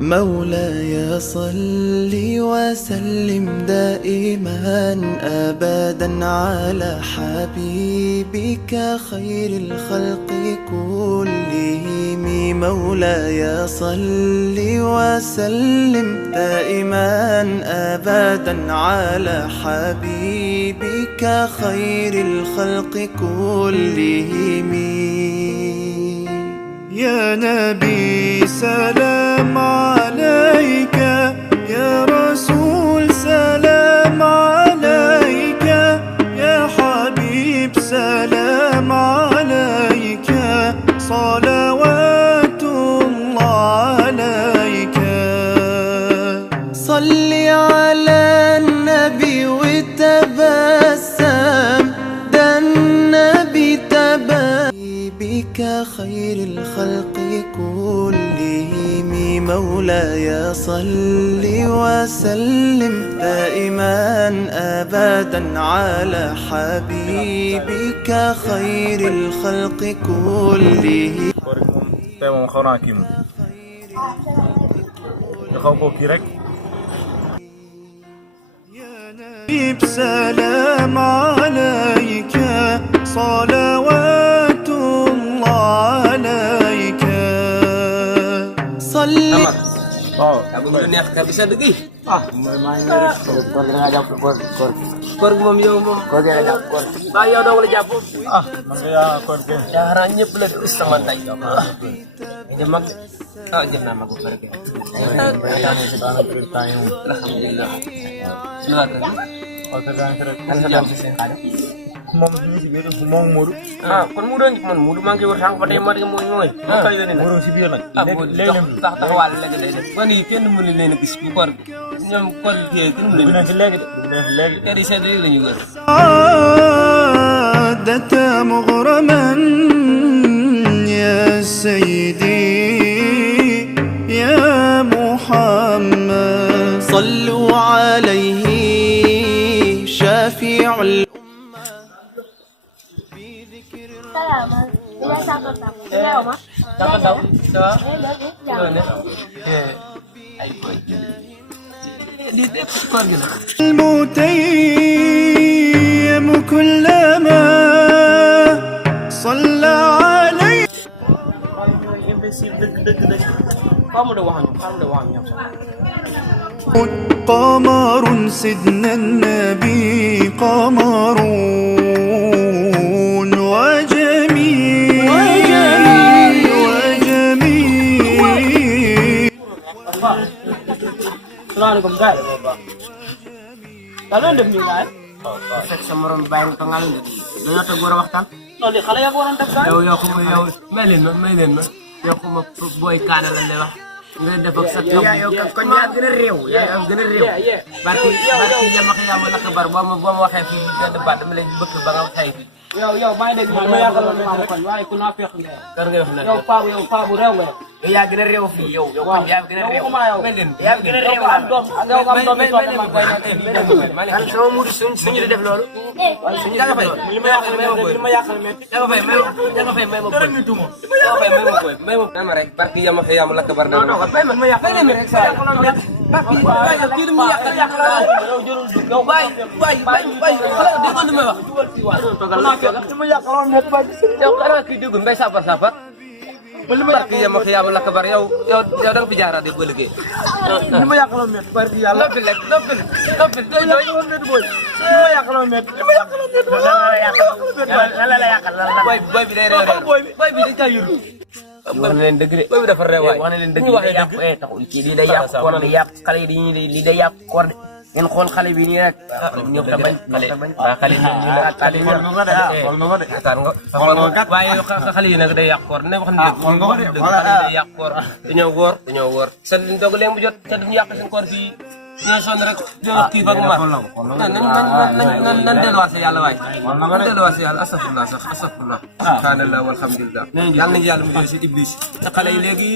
مولاي صل وسلم دائما أبدا على حبيبك خير الخلق كلهم. مولاي صل وسلم دائما أبدا على حبيبك خير الخلق كلهم. يا نبي سلام عليك، يا رسول سلام عليك، يا حبيب سلام عليك، صلوات الله عليك. صل على النبي وتبسم، ده النبي تبسم بك خير الخلق كلهم. مولاي صل وسلم دائما أبدا على حبيبك خير الخلق كلهم. teewam xaw naa kii moom nga xaw koo kii rek. سلام عليك، صلوات الله عليك. صل waaw. bu ñu neex kër bi sedd gi. mooy maa ngi rek. koor gi da nga jàpp koor gi moom yow moom. koor gi da nga jàpp koor gi. waaw yow dong la jàpp. man de yaa koor gi. yaa xanaa ñëpp la de us sama tay. nga mag jël naa mag bu pare kay. alhamdulilah. suñu waa kër gi. waaw kër gaa ngi fi rek. kan sa doom si seen xaalis. moom ñu si biir moom Modou. kon mu doon man Modou maa ngi wër sànq ba tey moo di mooy. ma koy yónnee nag. Modou si biir nag. léegi tax taxawaal léegi day def. kon yi kenn mënu leen a gis bu koor gi ñoom koor gi kenn mënu leen a gis. léegi de dugg nañ fi léegi. kër yi sedd yi la ñu wër. عادت مغرما يا سيدي يا محمد. صلوا عليه شافع الأمة بذكر Dapat daw? Ay koy lii lépp ci koor gi la. المتيم كلما صلى عليه. قمر سيدنا النبي قمر وجميل وجميل. Assalamualaikum guys. Kalian def ni guys? Fekk sa morom bàyyi nga ko ngal dañoo toog war a waxtaan. Non li xale ya ko waroon def guys. yow ko yow may leen ma yow ko ma booy kaana la lay wax nga def ak sa toog yow kon yaa gën a réew yaa gën a réew barki yama xiyama la xabar boo ma waxee fii benn baat dama lay bëgg ba nga waxee fii Yow maa ngi dégg ma yàqaloon ma ko waaye ku naa feex nga. kan nga wax na Yow paa bu réew nga. yaa gën a réew fii yow kon yaa gën a réew yaa gën a réew am doom yow am doom yi toog ma koy nekk. kan sama mudu suñu di def loolu suñu da nga fay li ma yàqal metti da nga fay may ma koy may ma rek barki yama xiyama la xabar da nga may ma yàqal rek sa barki kii mu yàqal yow jërul yow bay xala dégg nga may wax ma yàqaloon metti ba gis yow xanaa kii dégg mbay safar barki yama xiyama la xabar yow da nga fi jaara de ba liggéey li ma yàqaloon metti barki yàlla noppil doy li ma yàqaloon metti boy bi day réew boy bi dañ ka yuru wax na leen dëgg de boy bi dafa réew waay wax na leen dëgg day yàq taxul kii lii day yàq koor day yàq xale yi lii day yàq koor de ngeen xool xale bi nii rek ñëpp ta bañ xale yi xool nga waaye xale yi nag day yàq koor ne wax na dëgg xale yi day yàq koor dañoo woor sa liñ doog leen bu jot sa duñu yàq seen koor fii ñoo sonn rek ñoo kii ak mar nan delluwaat si yàlla waay nan delluwaat si yàlla astafurlah subhanallah walhamdulillah yàlla nañu yàlla mu jël si iblis sa xale yi léegi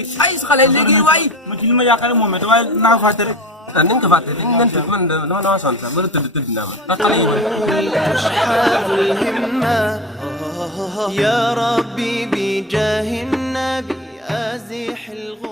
waay ma ci li ma yàqale moom it waaye naa ko fàtte rek. nañ ko fàtte liñ leen tëdd man dama sonn sax ba la tëdd naa ma ndax xale yi يا ربي بجاه النبي أزح الغمام.